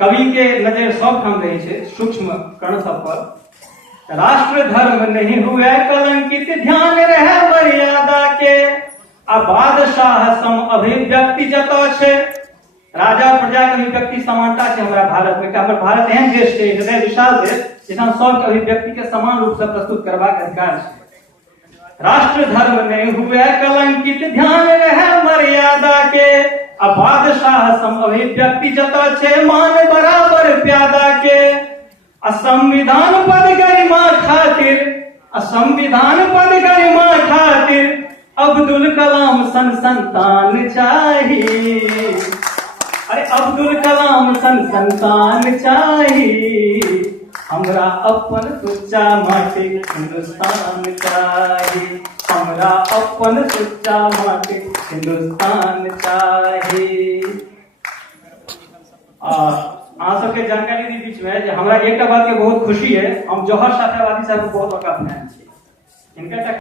कवि के नजर सब ठाम रहे छे, सूक्ष्म कण सब पर। राष्ट्र धर्म नहीं हुए कलंकित, ध्यान रहे मर्यादा के। आ बादशाह सम अभिव्यक्ति जतो छे, राजा प्रजा के अभिव्यक्ति समानता है हमारा भारत में। हमर भारत एहन देश है, हृदय विशाल देश, जहाँ सबके अभिव्यक्ति के समान रूप से प्रस्तुत करबाक अधिकार है। राष्ट्र धर्म नहीं हुए कलंकित, ध्यान रहे मर्यादा के। आ बादशाह सम अभिव्यक्ति जतो छे, मान बराबर प्यादा के। आ संविधान पद गरिमा खातिर, आ संविधान पद गरिमा खातिर अब्दुल कलाम सन संतान चाहिए। अरे अब्दुल कलाम सन संतान चाहिए, हमरा अपन सुच्चा माटी हिंदुस्तान चाहिए। हमरा अपन सुच्चा माटी हिंदुस्तान चाहिए। अहाँ सबके जानकारी दी बीच में जे हमरा एकटा बात के बहुत खुशी है, हम जौहर साथावादी साहब बहुत बड़का फैन छी। इनका